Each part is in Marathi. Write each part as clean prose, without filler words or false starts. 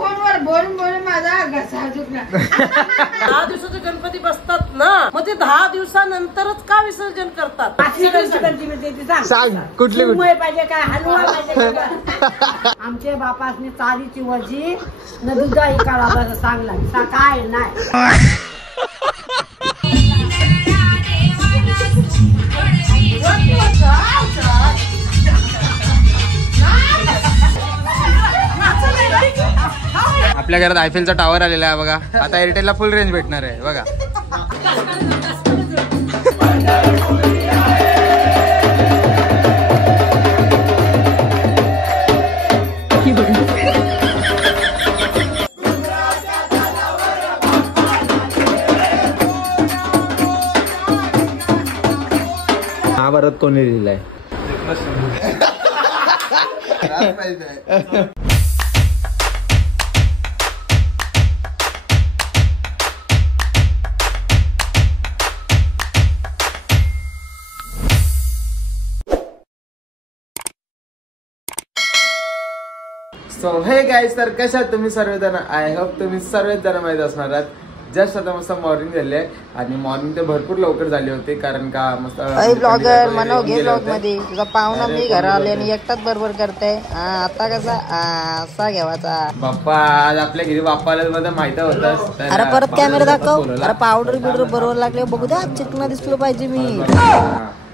फोनवर बोलून बोलून माझा घसा दुखला. 10 दिवसाचे गणपती बसतात ना, मग ते 10 दिवसानंतरच का विसर्जन करतात? सांग कुठली पाहिजे काय हलवा पाहिजे का? आमच्या बापासने चालीची वजी न दुधाई काढा सांगला काय नाही. आपल्या घरात आयफेलचा टावर आलेला आहे बघा. आता एअरटेलला फुल रेंज भेटणार आहे बघा. महाभारत कोणी लिहिलंय? सो हे गाईज, तर कशा आहात तुम्ही सर्वजण? आय होप तुम्ही सर्वच जण माहीत असणार आहात. जस्ट आता मस्त मॉर्निंग झाली आहे आणि मॉर्निंग ते भरपूर लवकर झाली होती कारण का मस्त ब्लॉगर मनव घे ब्लॉग मध्ये तुझा पाहुणा मी घरा आले आणि एकटाच बरोबर करते. आता कसा असा घेवाचा बाप्पा आज आपल्या घरी बाप्पाला मध्ये माहित होतं. अरे परत कॅमेरा दाखव. अरे पावडर बिवडर बरोबर लागले बघू द्या. चिकना दिसलो पाहिजे मी.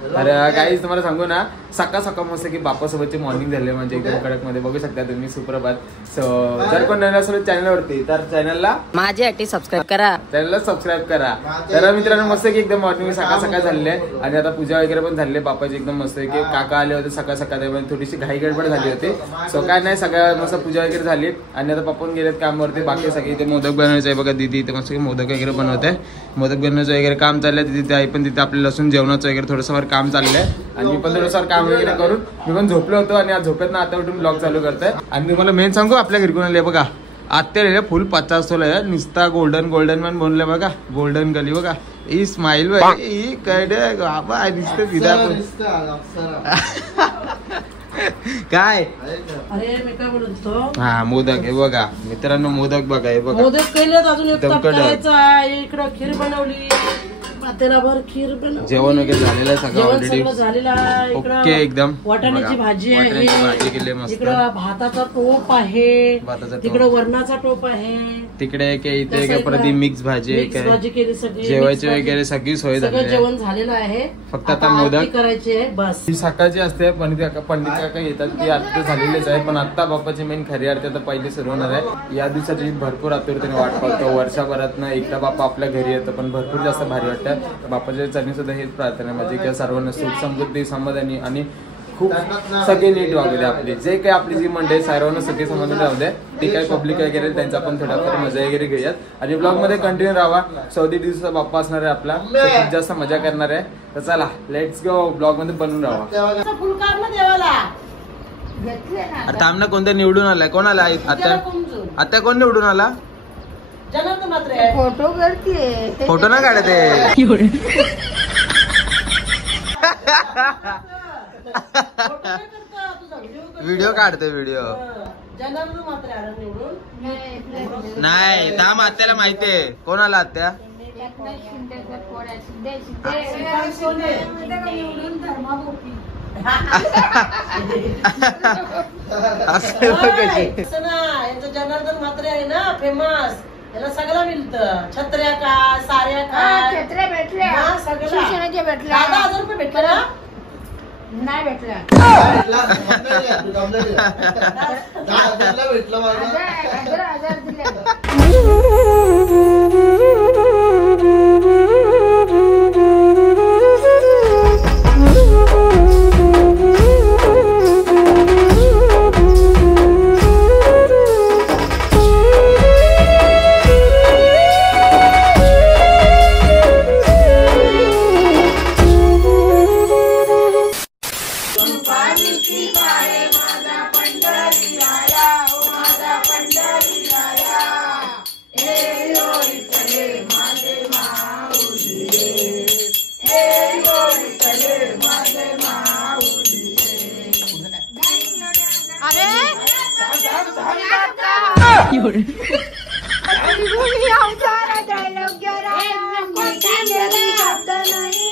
तर गाईज तुम्हाला सांगू ना, सकाळ सकाळ मस्त की बाप्पासोबतची मॉर्निंग झाली म्हणजे एकदम कडक मध्ये बघू शकता तुम्ही. सुप्रभात. सो जर कोण नवीन असेल चॅनलवरती तर चॅनलला माझ्यासाठी सबस्क्राईब करा. चॅनलला सबस्क्राईब करा. तर मित्रांनो मस्त की एकदम मॉर्निंग सकाळ सकाळ झालेली आहे आणि आता पूजा वगैरे पण झाली बाप्पाची एकदम मस्त की. काका आले होते सकाळ सकाळ त्यामध्ये थोडीशी घाई गडबड झाली होती. सो काय नाही सगळ्या मस्त पूजा वगैरे झाली आणि आता पप्पा गेलेत कामावरती. बाकी सगळे इथे मोदक बनवायचं आहे बघा. दीदी इथे मस्त की मोदक वगैरे बनवते. मोदक बनवायचं वगैरे काम चाललंय. तिथे आई पण तिथे आपल्या लसूण जेवणाचं वगैरे थोडंसं काम चाललंय आणि मी पण थोडंसं काम वगैरे करून मी पण झोपलो होतो आणि आज झोपेत ना आता उठून ब्लॉग चालू करतोय. आणि तुम्हाला मेन सांगू आपल्या घरी कोणाला बघा आत्या फुल 50 तोला निस्ता गोल्डन गोल्डन मॅन बनले बघा. गोल्डन गली बघा. ही स्माइल ही कडे बाबा दिसत तिला काय. अरे मी काय बोलतो, हा मोदक आहे बघा मित्रांनो. मोदक बघा हे बघा. मोदक केलेत. अजून एक इकडं खीर बनवली. पातेलाभर खीर बनवली. जेवण वगैरे झालेलं आहे सगळं ऑलरेडी. झालेलं आहे. ओके एकदम. वाटाण्याची भाजी आहे. भाजी केली मस्त. इकडं भाताचा टोप आहे. तिकडं वरणाचा टोप आहे. तिकडे इथे परत मिक्स भाजी भाजी केली. सगळी जेवायची वगैरे सगळी सोय झाली. सगळं जेवण झालेलं आहे. फक्त आता मोदक करायचे आहे बस. ही सकाळची असते. पंडित काका येतात की आता झालेलेच आहे पण आता बाप्पाची मेन खरी आरती आता पहिली सुरू होणार आहे. या दिवसाची भरपूर आतुरतेने वाट पाहतो. वर्षभरात ना एकदा बाप्पा आपल्या घरी येतो पण भरपूर जास्त भारी वाटतं. बाप्पाच्या चरणी सुद्धा हेच प्रार्थना म्हणजे की सर्वांना सुख समृद्धी समाधानी आणि खूप सगळे नीट वागू दे. आपली जे काही आपली जी मंडळी सर्वांना सगळे समाधान राहू दे. ती काही पब्लिक वगैरे त्यांचा आपण थोडाफार मजा वगैरे घेऊयात आणि ब्लॉग मध्ये कंटिन्यू राहा. 14 दिवसाचा बाप्पा असणार आहे आपला. खूप जास्त मजा करणार आहे. तर चला लेट्स गो ब्लॉग मध्ये बनून राहा. अरे तामना कोणत्या निवडून आलाय? कोण आला? आता कोण निवडून आला? फोटो करते. फोटो ना काढते. व्हिडिओ काढते व्हिडिओ. नाही ताम आत्याला माहितीये कोण आला. आत्या जनार्दन म्हात्रे आहे ना फेमस. याला सगळं मिळतं. छत्र्या काय साऱ्या काय छत्र्या भेटल्या. शिक्षणाच्या भेटल्या. 10,000 रुपये भेटले ना? नाही भेटल्या. भेटलं मला 1000 दिल्या. पंढरी राया, ओ माझा पंढरी राया, हे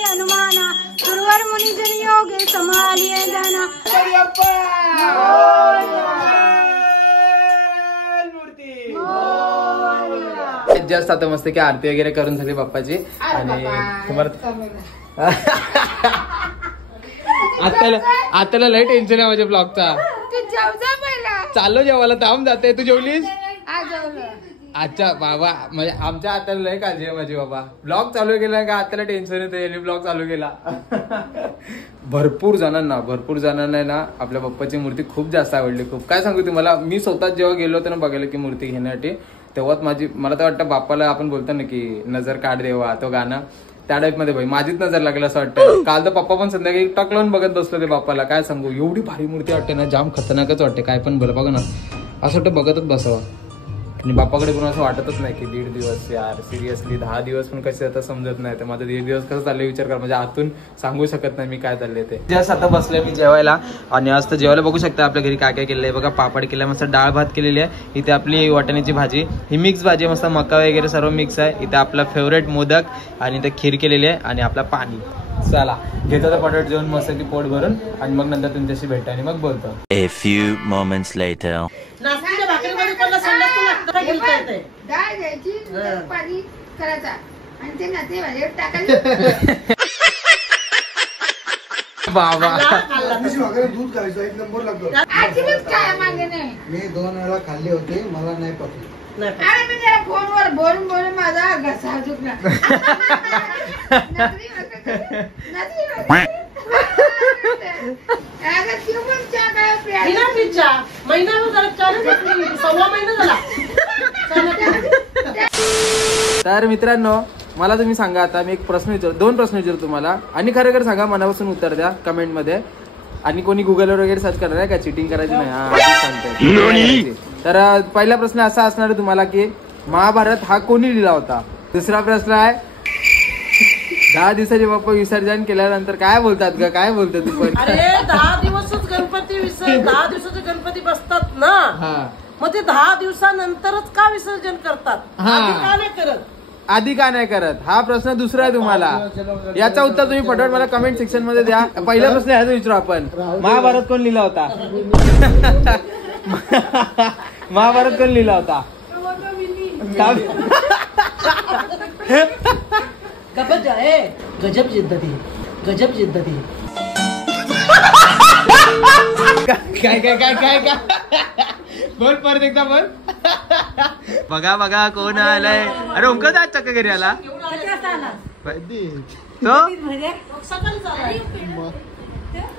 अनुमाना सुरवर मुनिजन योगे समालिये जना जस्ट आता मस्त की आरती वगैरे करून झाली बाप्पाची आणि तुम्हाला आताला लय टेन्शन आहे माझ्या ब्लॉगचा. चाललो जेवायला थांब जाते. तू जेवलीस? अच्छा बाबा म्हणजे आमच्या हाताला लय काळजी आहे माझी बाबा. ब्लॉग चालू केला का आताला टेन्शन येतं. यांनी ब्लॉग चालू केला. भरपूर जणांना ना आपल्या बाप्पाची मूर्ती खूप जास्त आवडली. खूप काय सांगू तुम्हाला. मी स्वतः जेव्हा गेलो होतो ना बघायला की मूर्ती घेण्यासाठी तेव्हाच मला तर वाटतं बाप्पाला आपण बोलतो ना की नजर काढ देवा तो गाणं त्या टाईप मध्ये भाई माझीच नजर लागेल असं वाटतं. काल तर पप्पा पण संध्याकाळी टक लावून बघत बसलो ते बाप्पाला. काय सांगू एवढी भारी मूर्ती वाटते ना. जाम खतरनाकच वाटते. काय पण बोला बघा ना असं वाटतं बघतच बसावं. आणि बाप्पाकडे पण असं वाटतच नाही की 1.5 दिवस यार सिरियसली 10 दिवस पण कसे आता समजत नाही. तर माझं 1.5 दिवस कसं चाललंय विचार कर. म्हणजे आतून सांगू शकत नाही मी काय चाललंय ते. जस्ट आता बसले मी जेवायला आणि आज तर जेवायला बघू शकता आपल्या घरी काय काय केलंय बघा. पापड केलाय मस्त. डाळ भात केलेली आहे. इथे आपली वाटाण्याची भाजी ही मिक्स भाजी मस्त मका वगैरे सर्व मिक्स आहे. इथे आपला फेवरेट मोदक आणि इथे खीर केलेली आहे आणि आपला पाणी. चला घेतो तर पटापट जेवण मस्त की पोट भरून आणि मग नंतर तुमच्याशी भेटतो आणि मग बोलतो. A few moments later. नाचणीच्या भाकरीमध्ये कोणाला संडास पण लागतं का गिळता येते? डाळ घ्यायची पाणी करायचा आणि ते नाते भाजीवर टाकायचं. बाबा दूध खायचं 1 नंबर लागतो. अजिबात काय मागे नाही. मी 2 वेळा खाल्ले होते मला नाही पटलं. अरे मी त्याला फोनवर बोलून माझा घसा झुकला. तर मित्रांनो मला तुम्ही सांगा आता मी एक प्रश्न विचार 2 प्रश्न विचारतो तुम्हाला आणि खरं सांगा मनापासून उत्तर द्या कमेंट मध्ये. आणि कोणी गुगलवर वगैरे सर्च करणार आहे का चिटिंग करायची नाही सांगते. तर पहिला प्रश्न असा असणार आहे तुम्हाला की महाभारत हा कोणी लिहिला होता. दुसरा प्रश्न आहे 10 दिवसाचे बाप्पा विसर्जन केल्यानंतर काय बोलतात का काय बोलतात तू पण. अरे 10 दिवसच गणपती 10 दिवसाचे गणपती बसतात ना. मग ते 10 दिवसानंतरच का विसर्जन करतात. आधी का नाही करत हा प्रश्न दुसरा आहे तुम्हाला. याचा उत्तर तुम्ही फटाफट मला कमेंट सेक्शन मध्ये द्या. पहिला प्रश्न ह्याचा विचारू आपण. महाभारत कोण लिहिला होता. महाभारत कोण लिहिला होता. गजब जिद्दती काय काय काय काय काय बोल परत एकदा बोल. बघा बघा कोण आलाय. अरे ओंकार आज चक्क घरी आला तो.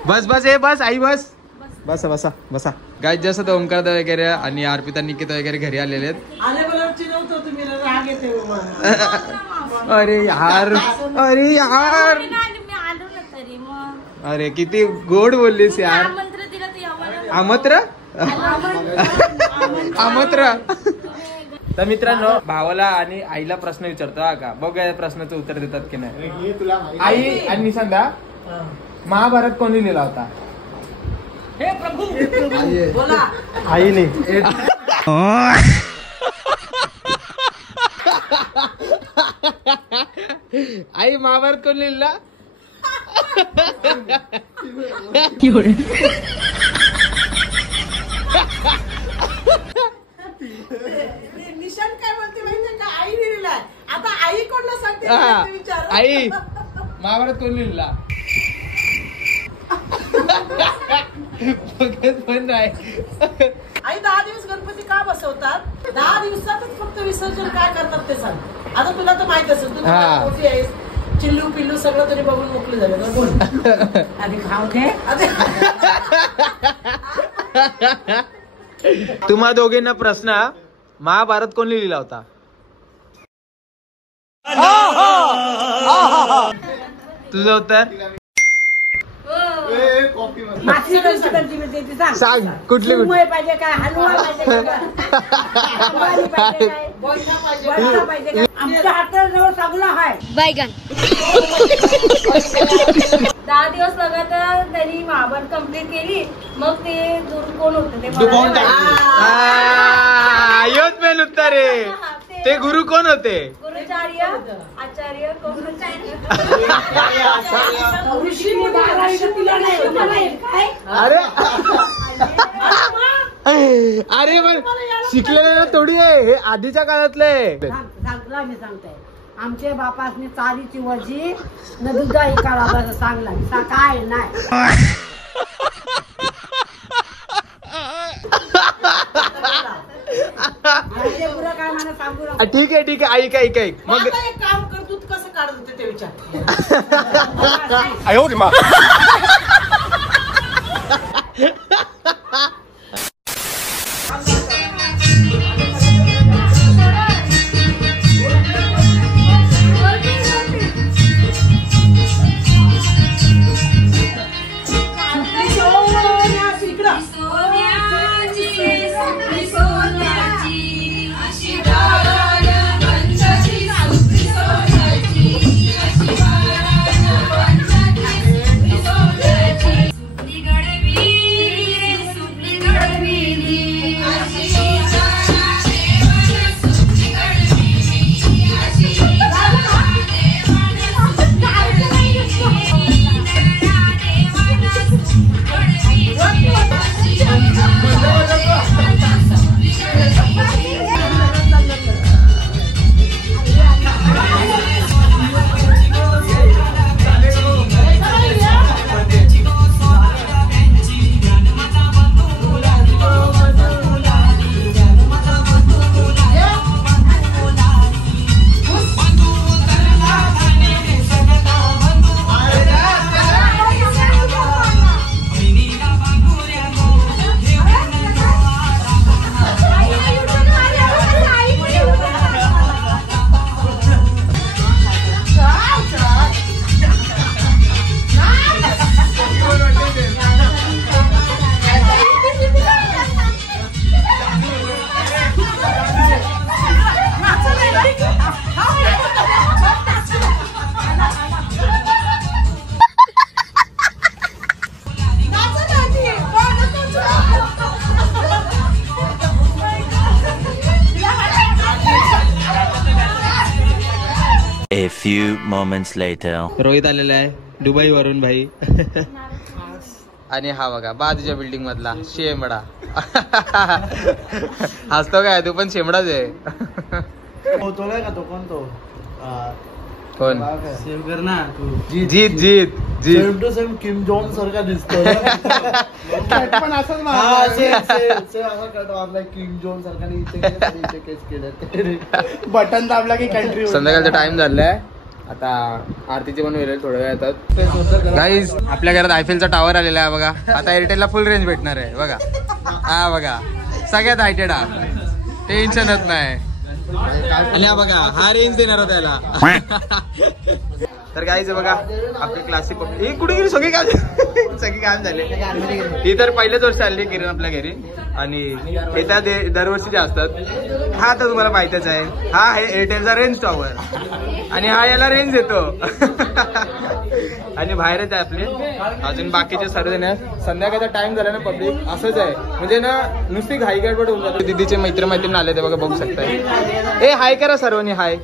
बस बस हे बस आई बस बसा बसा बसा. गाय जसं तर ओंकार वगैरे आणि अर्पिता निकिता वगैरे घरी आलेले आहेत. अरे यार अरे यार अरे किती गोड बोललीस यार. आमंत्र आमंत्र. तर मित्रांनो भावाला आणि आईला प्रश्न विचारतो हा का. बघ या प्रश्नाचं उत्तर देतात की नाही. आई आणि सांगा महाभारत कोणी लिहिला होता. हे प्रभू बोला. आईने. आई महाभारत कोण लिहिला. निशांत काय म्हणते माहिती का. आई लिहिलाय. आता आई कोणाला सांगते विचार. आई महाभारत कोण लिहिला. पण नाही. आई 10 दिवस गणपती का बसवतात. 10 दिवसातच फक्त विसर्जन काय करतात ते सांग. आता तुला तर माहित असेल तू मोठी आहेस. चिल्लू पिल्लू सगळं तरी बघून मोकळे झाले. बोल आधी खाऊ घे. तुम्हा दोघींना प्रश्न महाभारत कोण लिहिला होता. तुझं उत्तर सांग. कुठली पाहिजे काय हलवा पाहिजे आमच्या हाताजवळ सगळं आहे. बैगन 10 दिवस लगातार त्यांनी महाभारत कम्प्लीट केली. मग ते कोण होतं ते रे ते गुरु कोण होते? गुरुचार्य आचार्य अरे अरे पण शिकलेले थोडी आहे, हे आधीच्या काळातले. सांगला मी सांगते आमचे बापासनी चालीची वजी न दुधाई काढा सांगला काय नाही. ठीक आहे ठीक आहे, ऐक ऐक मग एक काम कर, दूध कसं काढत होते ते विचार. A few moments later. Rohit आलेला आहे दुबई वरून भाई. आणि हा बघा बाजूच्या बिल्डिंग मधला शेमडा. हसतो काय तू पण शेमडाच आहे. तो काय का तो कोण तो कोण? सेव्ह कर ना तू. Jeet Jeet Jeet same to same Kim John सारखा दिसतो. पण असंच असा कट मारला किम जॉन सारखा इथे केस केलं. बटन दाबला की कंट्री. संध्याकाळचा टाइम झालाय आता आरतीचे पण वेळ थोड्या वेळ येतात. गाईज आपल्या घरात आयफेलचा टावर आलेला आहे बघा. आता एअरटेलला फुल रेंज भेटणार आहे बघा. हा बघा सगळ्यात हायटेड हा, टेन्शनच नाही. आणि हा बघा हा रेंज देणार होता त्याला. तर गाईज बघा आपली क्लासिक हे कुठे गेली सगळी काम सगळी काम झाले. ही तर पहिल्याच वर्षी आली किरण आपल्या घरी आणि हे त्या दरवर्षीचे असतात. हा तर तुम्हाला माहितीच आहे, हा आहे एअरटेलचा रेंज टॉवर आणि हा याला रेंज देतो. आणि बाहेरच आहे आपले अजून बाकीचे सर्व जण. संध्याकाळचा टाइम झाला ना पब्लिक असंच आहे म्हणजे ना नुसती घाई गडबड होऊन जाते. दीदीचे मित्र मैत्रीण आले ते बघा बघू शकताय. ए हाय करा सर्वांनी हाय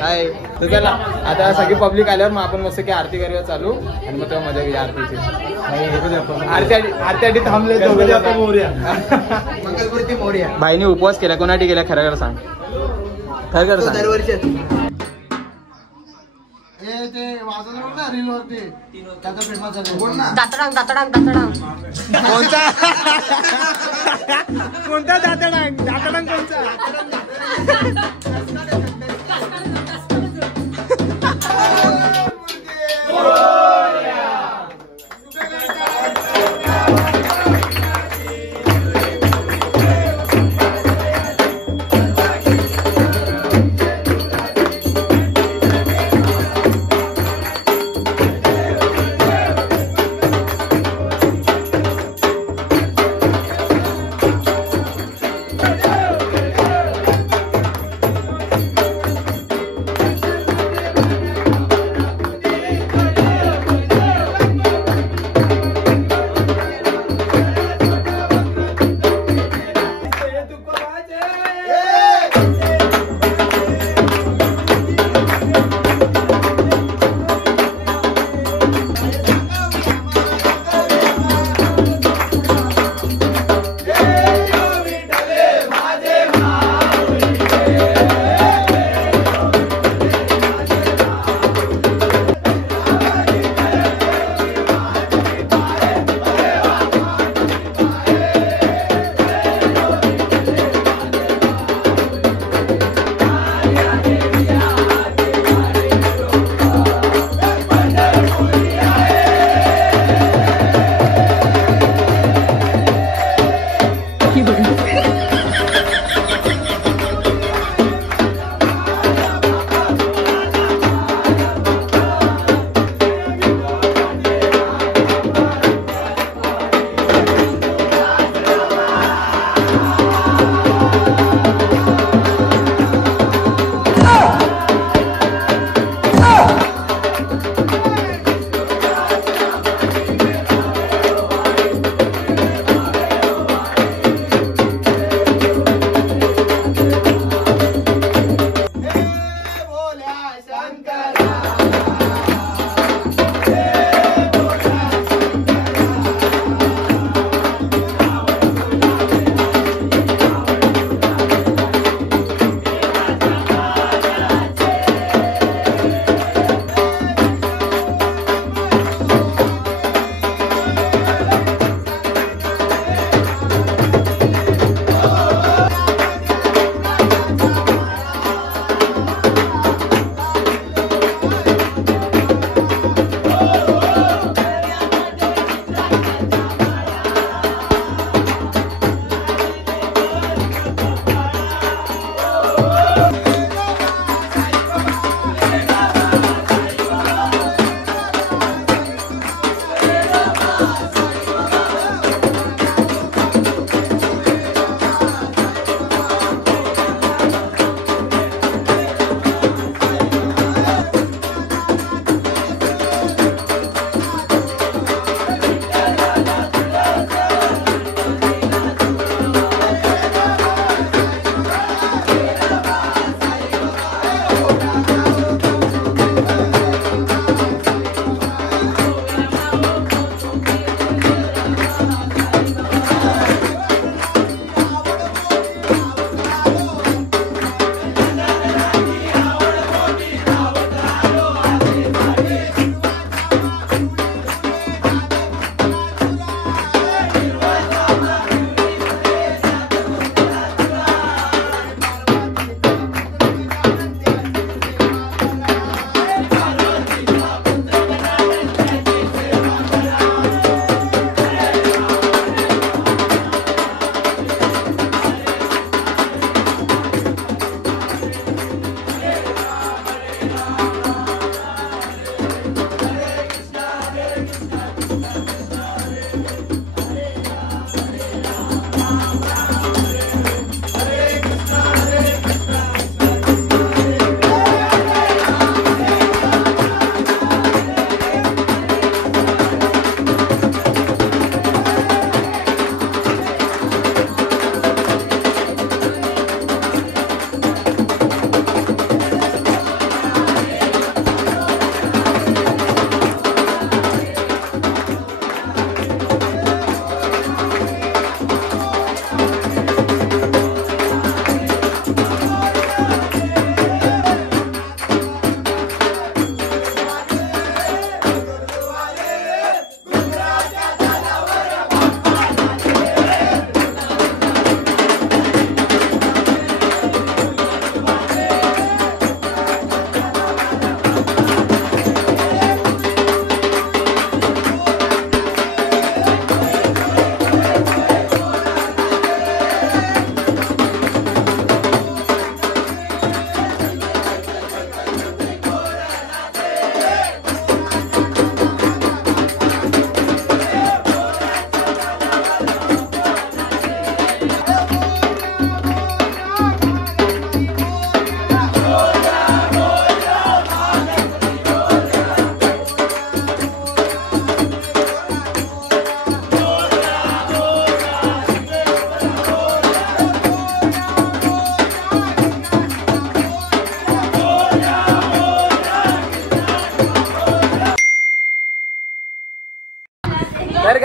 हाय. तर चला आता सगळी पब्लिक आल्यावर मग आपण मस्त की आरती करूया चालू आणि मग तेव्हा मजा घेऊया आरतीची. आरती आधी थांबले मंगलमूर्ती मोरया. भाईने उपवास केला कोणासाठी केला खरं सांग खरं खरं सांग. दरवर्षी ते वाजवलं ना रील वरती त्याचा फेमस आहे. दातडांग दातडांग दातडांग कोणता कोणता दातडांग दातडांग कोणता.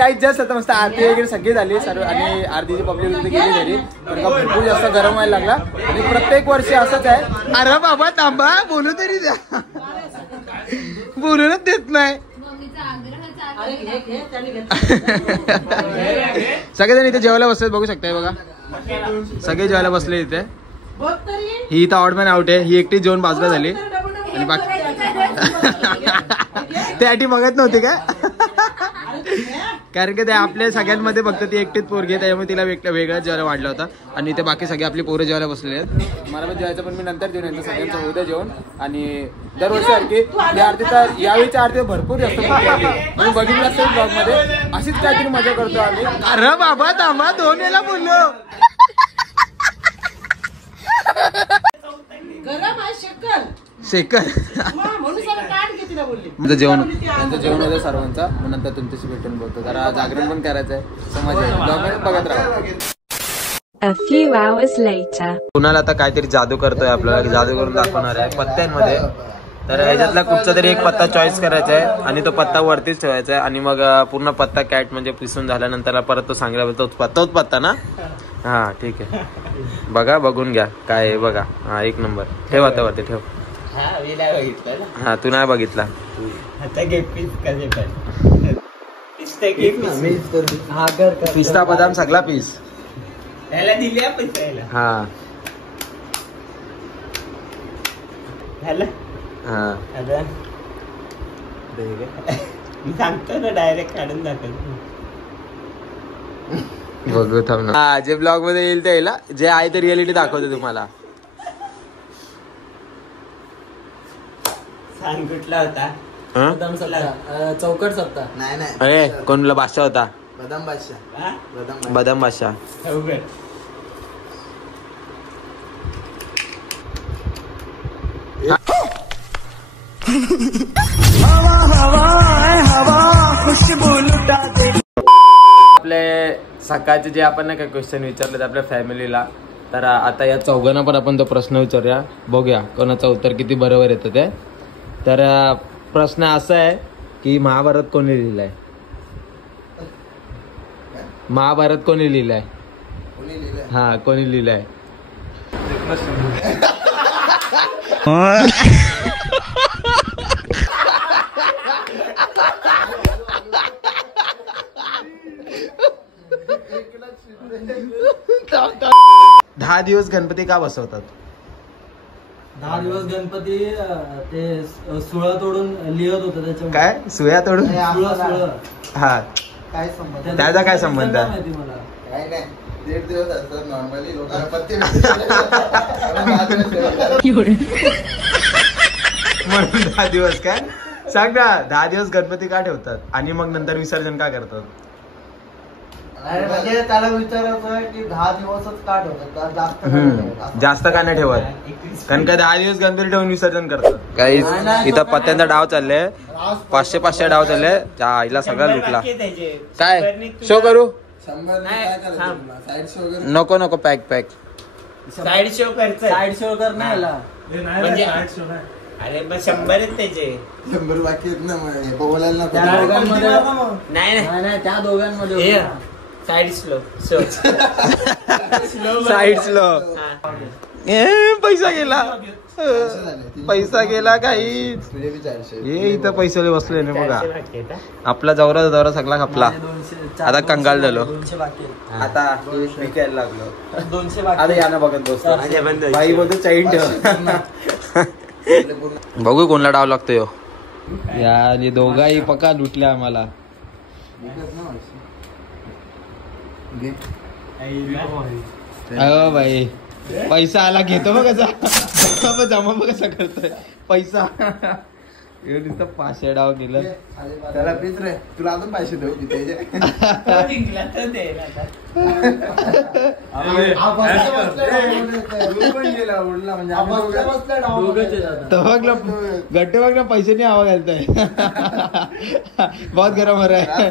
काही जास्त आता मस्त आरती वगैरे सगळी झाली सर्व आणि आरतीची पब्लिक गेली घरी कारण का भरपूर जास्त गरम व्हायला लागला आणि प्रत्येक वर्षी असंच आहे. अरे बाबा थांबा बोलू तरी द्या बोलूनच देत नाही. सगळेजण इथे जेवायला बसले बघू शकताय बघा सगळे जेवायला बसले इथे. ही इथं ऑड मॅन आउट आहे ही एकटी जेवण बाजूला झाली आणि बाकी ते आधी बघत नव्हते का कारण की ते आपल्या सगळ्यांमध्ये फक्त ती एकटीच पोरगी आहे त्यामुळे तिला वेगळा जेवायला वाढला होता आणि ते बाकी सगळे आपली पोरं जेवायला बसलेले आहेत. मला पण जेवायचं पण मी नंतर जेवण यांचं सगळ्यांचं उद्या जेवण आणि दरवर्षी सारखी या आरतीचा यावेळीच्या आरती भरपूर जास्त म्हणून बघितलं असेल ब्लॉग मध्ये अशीच काहीतरी मजा करतो आम्ही. अरे बाबा थांबा 2 वेळेला बोललो. शेकर जेवण त्यांचं जेवण होतं सर्वांचा मग नंतर तुमच्याशी भेटून बोलतो जरा जागरण पण करायचं आहे समाज ब्लॉग बघत राहा. A few hours later. कुणाला आता काहीतरी जादू करतोय आपल्याला जादू करून दाखवणार आहे पत्त्यांमध्ये. तर ह्याच्यातला कुठचा तरी एक पत्ता चॉईस करायचा आहे आणि तो पत्ता वरतीच ठेवायचा आहे आणि मग पूर्ण पत्ता कॅट म्हणजे पिसून झाल्यानंतर परत तो सांगितला तोच पत्ता ना. हा ठीक आहे बघा बघून घ्या काय आहे बघा. हा 1 नंबर ठेव आता वरती ठेव. हा तू नाही बघितला पिस्ता बदाम सगळा पीस हा हा मी सांगतो ना डायरेक्ट काढून दाखवतो. बघू थांब ना जे ब्लॉग मध्ये येईल ते येईल जे आहे ते रिअलिटी दाखवते तुम्हाला. सांग कुठला होता चौकट सप्ता नाही अरे कोणला बादशाह होता बदाम बादशाह बदाम बादशाह. आपले सकाळचे जे आपण ना काही क्वेश्चन विचारले आपल्या फॅमिलीला तर आता या चौघांना पण आपण तो प्रश्न विचारूया बघूया कोणाचं उत्तर किती बरोबर येतं ते. तर प्रश्न असा आहे की महाभारत कोणी लिहिलंय महाभारत कोणी लिहिलंय हा कोणी लिहिलंय. दहा दिवस गणपती का बसवतात 10 दिवस गणपती ते सुळा तोडून लिहत होतं त्याच्या काय सुया तोडून हा काय संबंध त्याचा काय संबंध आहे मला काय नाही 1.5 दिवस असतात नॉर्मली लोकांना पत्ते म्हणून 10 दिवस काय सांग ना 10 दिवस गणपती का ठेवतात आणि मग नंतर विसर्जन का करतात. म्हणजे त्याला विचारायचं की 10 दिवसच का ठेवतात जास्त का नाही ठेवत कारण का 10 दिवस गणपती ठेवून विसर्जन करतात. काही इथं पत्त्यांचा डाव चालले 500 डाव चालले आईला सगळा लुटला. काय शो करू नको नको पॅक साईड शो करतो साईड शो कर नाही म्हणजे अरे मग 100 त्याचे 100 बाकी आहेत ना बोलायला नाही त्या दोघांमध्ये साईड स्लो साईड स्लो पैसा गेला काही हे इथं पैसे बसले नाही बघा आपला जवरा सगळा खपला आता कंगाल झालो आता विकायला लागलो 200 आता यानं बघत बसतो बाई बघतो चाईन ठेव. बघू कोणला डाव लागतोय या दोघाही पका लुटल्या आम्हाला. अहो बाई पैसा आला घेतो बघ कसा जमा बघ कसा करतोय पैसा नुसतं 500 डाव गेलं त्याला पीच रे तुला अजून पैसे देऊ की गट्टे बघ ना पैसे नाही हवा घालताय बहुत गरम हो रहा है.